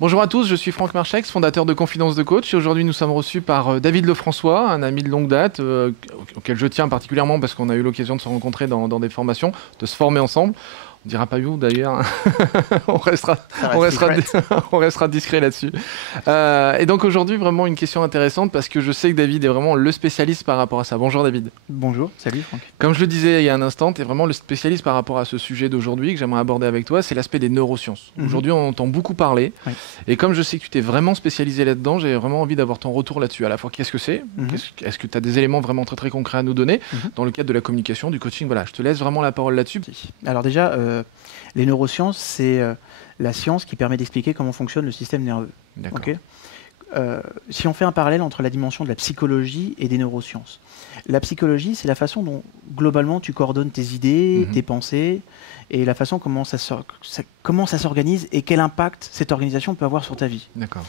Bonjour à tous, je suis Franck Marchex, fondateur de Confidence de Coach. Et aujourd'hui, nous sommes reçus par David Lefrançois, un ami de longue date, auquel je tiens particulièrement parce qu'on a eu l'occasion de se rencontrer dans des formations, de se former ensemble. On ne dira pas où d'ailleurs, on restera discret là-dessus. Et donc aujourd'hui, vraiment une question intéressante parce que je sais que David est vraiment le spécialiste par rapport à ça. Bonjour David. Bonjour, salut Franck. Comme je le disais il y a un instant, tu es vraiment le spécialiste par rapport à ce sujet d'aujourd'hui que j'aimerais aborder avec toi, c'est l'aspect des neurosciences. Aujourd'hui, on entend beaucoup parler. Oui. Et comme je sais que tu t'es vraiment spécialisé là-dedans, j'ai vraiment envie d'avoir ton retour là-dessus. À la fois, qu'est-ce que c'est ? Est-ce que tu as des éléments vraiment très très concrets à nous donner dans le cadre de la communication, du coaching ? Voilà, je te laisse vraiment la parole là-dessus. Alors déjà, les neurosciences, c'est la science qui permet d'expliquer comment fonctionne le système nerveux. D'accord. Okay, si on fait un parallèle entre la dimension de la psychologie et des neurosciences, la psychologie, c'est la façon dont globalement tu coordonnes tes idées, tes pensées, et la façon comment ça s'organise et quel impact cette organisation peut avoir sur ta vie. D'accord.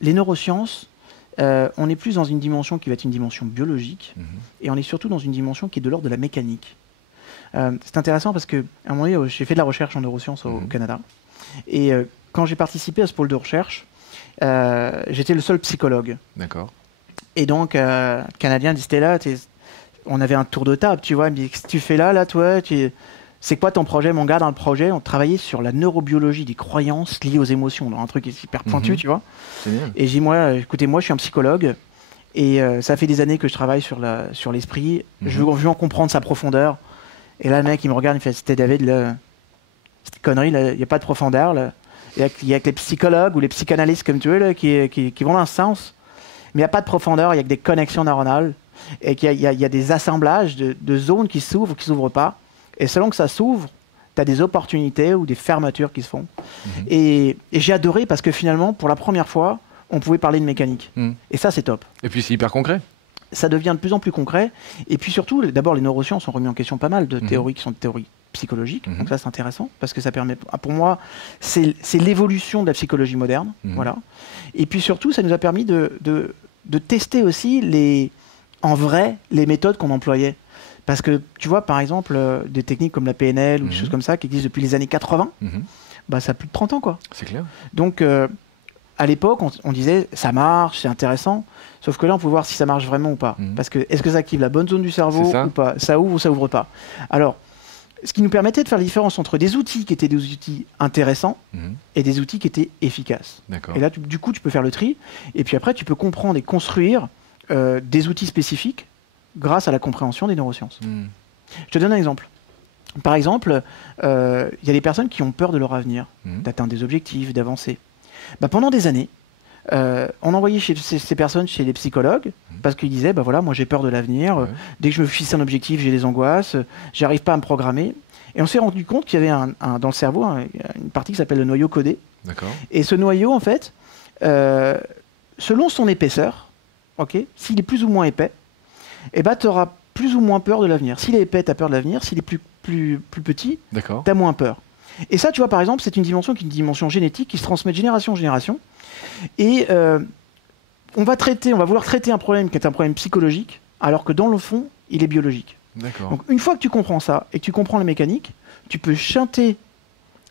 Les neurosciences, on est plus dans une dimension qui va être une dimension biologique, et on est surtout dans une dimension qui est de l'ordre de la mécanique. C'est intéressant parce qu'à un moment donné, j'ai fait de la recherche en neurosciences au Canada, et quand j'ai participé à ce pôle de recherche, j'étais le seul psychologue. D'accord. Et donc, le Canadien dit, Stella, on avait un tour de table, tu vois, il me dit, qu'est-ce que tu fais là, toi, c'est quoi ton projet, mon gars, dans le projet? On travaillait sur la neurobiologie des croyances liées aux émotions, dans un truc hyper pointu, tu vois. Et j'ai dit, moi, écoutez, moi, je suis un psychologue, et ça fait des années que je travaille sur l'esprit, je veux en comprendre sa profondeur. Et là, le mec, il me regarde, il me fait, c'était David, là, cette connerie, il n'y a pas de profondeur, là. Il y a que les psychologues ou les psychanalystes, comme tu veux, là, qui vont dans un sens, mais il n'y a pas de profondeur, il y a que des connexions neuronales, et qu'il y a des assemblages de zones qui s'ouvrent ou qui ne s'ouvrent pas. Et selon que ça s'ouvre, tu as des opportunités ou des fermetures qui se font. Et j'ai adoré parce que finalement, pour la première fois, on pouvait parler de mécanique. Et ça, c'est top. Et puis, c'est hyper concret. Ça devient de plus en plus concret. Et puis surtout, d'abord, les neurosciences ont remis en question pas mal de théories qui sont des théories psychologiques. Donc ça, c'est intéressant parce que ça permet, pour moi, c'est l'évolution de la psychologie moderne. Voilà. Et puis surtout, ça nous a permis de tester aussi en vrai les méthodes qu'on employait. Parce que tu vois, par exemple, des techniques comme la PNL ou des choses comme ça qui existent depuis les années 80, bah, ça a plus de 30 ans, quoi. C'est clair. Donc, à l'époque, on disait ça marche, c'est intéressant. Sauf que là, on peut voir si ça marche vraiment ou pas. Parce que est-ce que ça active la bonne zone du cerveau ou pas? Ça ouvre ou ça ouvre pas? Alors, ce qui nous permettait de faire la différence entre des outils qui étaient des outils intéressants et des outils qui étaient efficaces. Et là, du coup, tu peux faire le tri. Et puis après, tu peux comprendre et construire des outils spécifiques grâce à la compréhension des neurosciences. Je te donne un exemple. Par exemple, il y a des personnes qui ont peur de leur avenir, d'atteindre des objectifs, d'avancer. Bah, pendant des années, on envoyait ces personnes chez les psychologues parce qu'ils disaient, bah voilà, moi j'ai peur de l'avenir, dès que je me fixe un objectif, j'ai des angoisses, j'arrive pas à me programmer. Et on s'est rendu compte qu'il y avait dans le cerveau une partie qui s'appelle le noyau codé. Et ce noyau, en fait, selon son épaisseur, s'il est plus ou moins épais, eh ben, tu auras plus ou moins peur de l'avenir. S'il est épais, tu as peur de l'avenir. S'il est plus petit, tu as moins peur. Et ça, tu vois, par exemple, c'est une dimension qui est une dimension génétique qui se transmet de génération en génération. Et on va vouloir traiter un problème qui est un problème psychologique, alors que dans le fond, il est biologique. Donc, une fois que tu comprends ça et que tu comprends la mécanique, tu peux chanter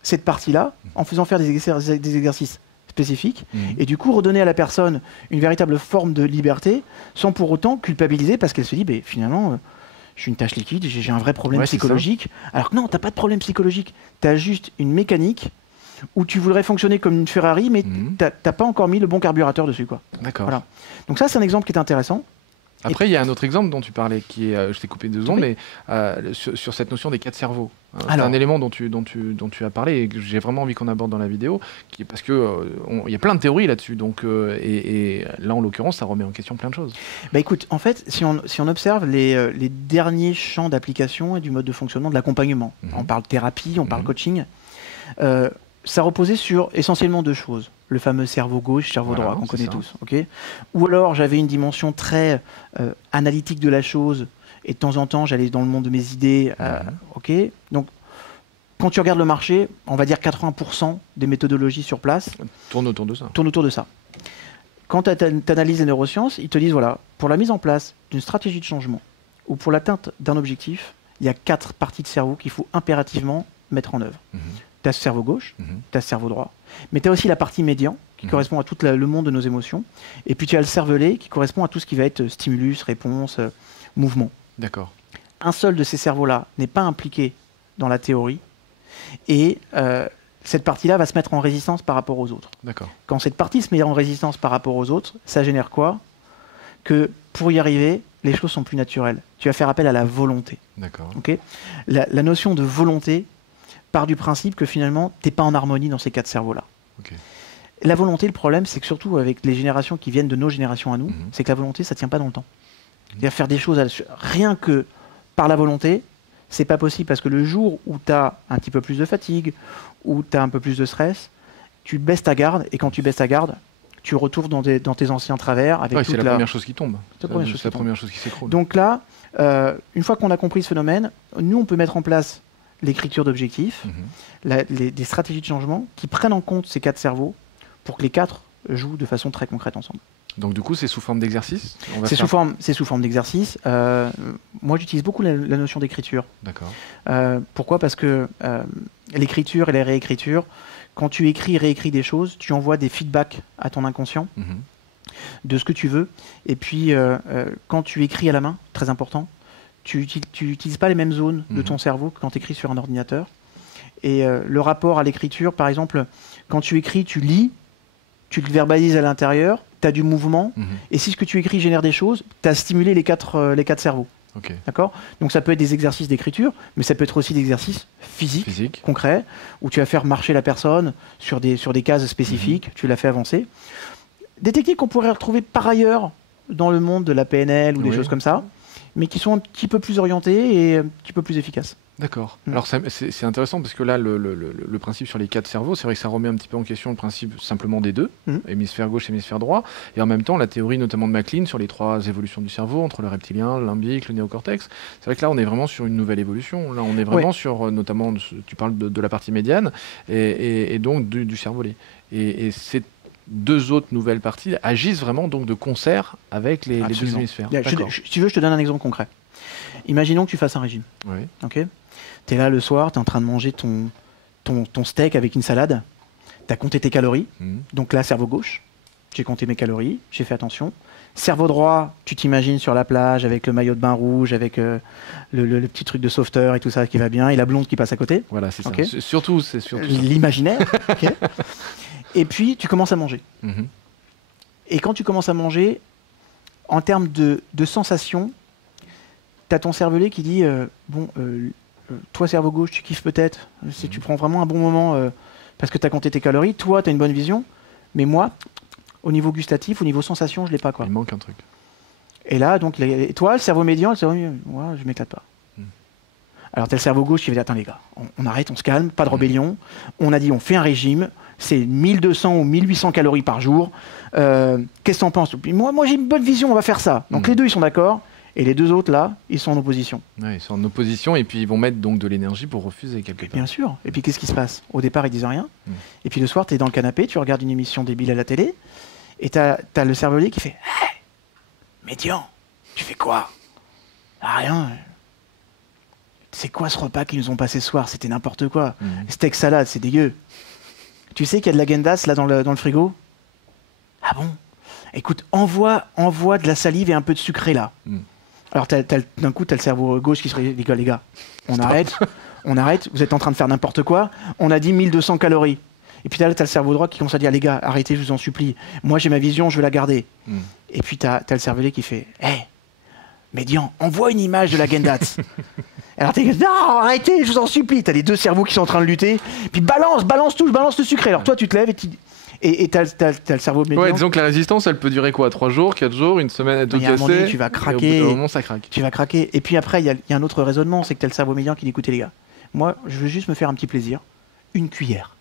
cette partie-là en faisant faire des exercices spécifiques et du coup redonner à la personne une véritable forme de liberté sans pour autant culpabiliser parce qu'elle se dit finalement je suis une tâche liquide, j'ai un vrai problème psychologique, alors que non, t'as pas de problème psychologique, t'as juste une mécanique où tu voudrais fonctionner comme une Ferrari mais t'as pas encore mis le bon carburateur dessus, quoi. Voilà. Donc ça, c'est un exemple qui est intéressant. Après, il y a un autre exemple dont tu parlais, qui est, je t'ai coupé 2 secondes, mais sur cette notion des 4 cerveaux. C'est un élément dont tu as parlé et que j'ai vraiment envie qu'on aborde dans la vidéo, parce qu'il y a plein de théories là-dessus. Donc, et là, en l'occurrence, ça remet en question plein de choses. Bah écoute, en fait, si on observe les derniers champs d'application et du mode de fonctionnement de l'accompagnement, on parle thérapie, on parle coaching, ça reposait sur essentiellement 2 choses. Le fameux cerveau gauche, cerveau droit, qu'on connaît tous. Ou alors, j'avais une dimension très analytique de la chose, et de temps en temps, j'allais dans le monde de mes idées. Donc, quand tu regardes le marché, on va dire 80% des méthodologies sur place tournent autour de ça. Quand tu analyses les neurosciences, ils te disent, voilà, pour la mise en place d'une stratégie de changement ou pour l'atteinte d'un objectif, il y a 4 parties de cerveau qu'il faut impérativement mettre en œuvre. Tu as ce cerveau gauche, tu as ce cerveau droit, mais tu as aussi la partie médian qui correspond à tout le monde de nos émotions. Et puis tu as le cervelet qui correspond à tout ce qui va être stimulus, réponse, mouvement. D'accord. Un seul de ces cerveaux-là n'est pas impliqué dans la théorie. Et cette partie-là va se mettre en résistance par rapport aux autres. D'accord. Quand cette partie se met en résistance par rapport aux autres, ça génère quoi? Que pour y arriver, les choses sont plus naturelles. Tu vas faire appel à la volonté. D'accord. Okay, la notion de volonté part du principe que finalement, tu n'es pas en harmonie dans ces quatre cerveaux-là. Okay. La volonté, le problème, c'est que surtout avec les générations qui viennent de nos générations à nous, c'est que la volonté, ça ne tient pas dans le temps. C'est-à-dire faire des choses rien que par la volonté, c'est pas possible parce que le jour où tu as un petit peu plus de fatigue, où tu as un peu plus de stress, tu baisses ta garde, et quand tu baisses ta garde, tu retournes dans tes anciens travers. C'est la première chose qui tombe. C'est la première chose qui s'écroule. Donc là, une fois qu'on a compris ce phénomène, nous, on peut mettre en place l'écriture d'objectifs, des stratégies de changement qui prennent en compte ces quatre cerveaux pour que les quatre jouent de façon très concrète ensemble. Donc du coup, c'est sous forme d'exercice? C'est sous forme d'exercice. Moi, j'utilise beaucoup la notion d'écriture. D'accord. Pourquoi? Parce que l'écriture et la réécriture, quand tu écris, réécris des choses, tu envoies des feedbacks à ton inconscient de ce que tu veux. Et puis, quand tu écris à la main, très important, tu n'utilises pas les mêmes zones de ton cerveau que quand tu écris sur un ordinateur. Et le rapport à l'écriture, par exemple, quand tu écris, tu lis, tu le verbalises à l'intérieur, tu as du mouvement, et si ce que tu écris génère des choses, tu as stimulé les quatre cerveaux. Okay. D'accord? Donc ça peut être des exercices d'écriture, mais ça peut être aussi des exercices physiques, concrets, où tu vas faire marcher la personne sur des cases spécifiques, tu la fais avancer. Des techniques qu'on pourrait retrouver par ailleurs dans le monde de la PNL ou des choses comme ça, mais qui sont un petit peu plus orientées et un petit peu plus efficaces. D'accord. Alors c'est intéressant parce que là, le principe sur les quatre cerveaux, c'est vrai que ça remet un petit peu en question le principe simplement des deux, hémisphère gauche, hémisphère droit, et en même temps la théorie notamment de MacLean sur les trois évolutions du cerveau, entre le reptilien, le limbique, le néocortex. C'est vrai que là, on est vraiment sur une nouvelle évolution. Là, on est vraiment sur, notamment, tu parles de la partie médiane, et donc du cervelet. Et ces deux autres nouvelles parties agissent vraiment donc de concert avec les deux hémisphères. Si tu veux, je te donne un exemple concret. Imaginons que tu fasses un régime. Oui. Ok. Tu es là le soir, tu es en train de manger ton steak avec une salade, tu as compté tes calories, donc là, cerveau gauche, j'ai compté mes calories, j'ai fait attention. Cerveau droit, tu t'imagines sur la plage avec le maillot de bain rouge, avec le petit truc de sauveteur et tout ça qui va bien, et la blonde qui passe à côté. Voilà, c'est ça. C'est surtout l'imaginaire. Okay. Et puis, tu commences à manger. Et quand tu commences à manger, en termes de sensations, tu as ton cervelet qui dit toi, cerveau gauche, tu kiffes peut-être, si tu prends vraiment un bon moment parce que tu as compté tes calories, toi, tu as une bonne vision, mais moi, au niveau gustatif, au niveau sensation, je l'ai pas. Quoi. Il manque un truc. Et là, donc, toi, le cerveau médian, moi, je m'éclate pas. Alors, tu as le cerveau gauche qui va dire, attends les gars, on arrête, on se calme, pas de rébellion, on a dit, on fait un régime, c'est 1200 ou 1800 calories par jour, qu'est-ce que t'en penses? Moi j'ai une bonne vision, on va faire ça. Donc les deux, ils sont d'accord. Et les deux autres, là, ils sont en opposition. Ouais, ils sont en opposition et puis ils vont mettre donc de l'énergie pour refuser quelque part. Bien sûr. Et puis qu'est-ce qui se passe? Au départ, ils disent rien. Et puis le soir, tu es dans le canapé, tu regardes une émission débile à la télé, et tu as le cervelet qui fait « Hey, médian, tu fais quoi? Ah, rien. C'est quoi ce repas qu'ils nous ont passé ce soir? C'était n'importe quoi. Steak salade, c'est dégueu. Tu sais qu'il y a de la Gendas là dans le frigo? Ah bon? Écoute, envoie de la salive et un peu de sucré là. Alors d'un coup, tu as le cerveau gauche qui se dit, les gars, on arrête, vous êtes en train de faire n'importe quoi, on a dit 1200 calories. Et puis tu as le cerveau droit qui commence à dire, les gars, arrêtez, je vous en supplie, moi j'ai ma vision, je veux la garder. Et puis tu as le cervelet qui fait, hé, médian, envoie une image de la Gendas. Alors t'es non, arrêtez, je vous en supplie, tu as les deux cerveaux qui sont en train de lutter, puis balance le sucré. Alors toi tu te lèves et t'as le cerveau médian. Ouais, disons que la résistance, elle peut durer quoi? 3 jours, 4 jours, une semaine à tout casser. Tu vas craquer. Et au bout d'un moment, ça craque. Tu vas craquer. Et puis après, il y a un autre raisonnement, c'est que t'as le cerveau médian qui dit, écoutez les gars, moi, je veux juste me faire un petit plaisir. Une cuillère.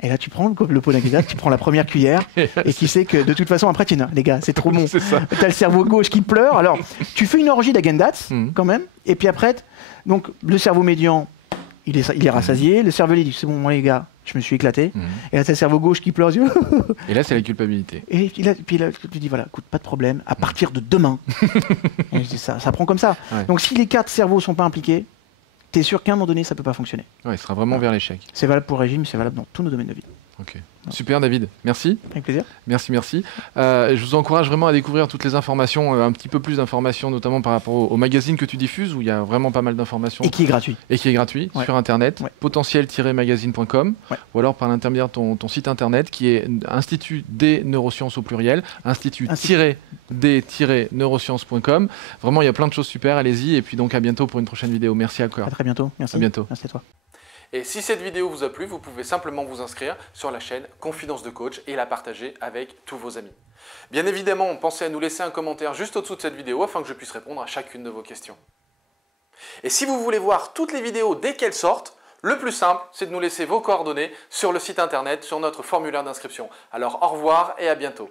Et là, tu prends le pot d'Agendas, tu prends la première cuillère, et qui sait que de toute façon, après, tu dis, les gars, c'est trop bon. T'as le cerveau gauche qui pleure. Alors, tu fais une orgie d'Agendas, quand même. Et puis après, donc, le cerveau médian, il est rassasié. Le cerveau dit, c'est bon, moi les gars, je me suis éclaté. Et là, t'as le cerveau gauche qui pleure. Et là, c'est la culpabilité. Et puis là, tu dis, voilà, écoute, pas de problème, à partir de demain. Et je dis, ça prend comme ça. Ouais. Donc, si les 4 cerveaux sont pas impliqués, t'es sûr qu'à un moment donné, ça peut pas fonctionner. Ouais, il sera vraiment vers l'échec. C'est valable pour le régime, c'est valable dans tous nos domaines de vie. Ok. Super David, merci. Avec plaisir. Merci. Je vous encourage vraiment à découvrir toutes les informations, un petit peu plus d'informations, notamment par rapport au magazine que tu diffuses, où il y a vraiment pas mal d'informations. Et qui est gratuit. Sur Internet, potentiel-magazine.com, ou alors par l'intermédiaire de ton site Internet, qui est Institut des neurosciences au pluriel, institut-des-neurosciences.com. Vraiment, il y a plein de choses super, allez-y, et puis donc à bientôt pour une prochaine vidéo. Merci encore. À très bientôt. Merci. À bientôt. Merci à toi. Et si cette vidéo vous a plu, vous pouvez simplement vous inscrire sur la chaîne Confidence de Coach et la partager avec tous vos amis. Bien évidemment, pensez à nous laisser un commentaire juste au-dessous de cette vidéo afin que je puisse répondre à chacune de vos questions. Et si vous voulez voir toutes les vidéos dès qu'elles sortent, le plus simple, c'est de nous laisser vos coordonnées sur le site internet, sur notre formulaire d'inscription. Alors au revoir et à bientôt.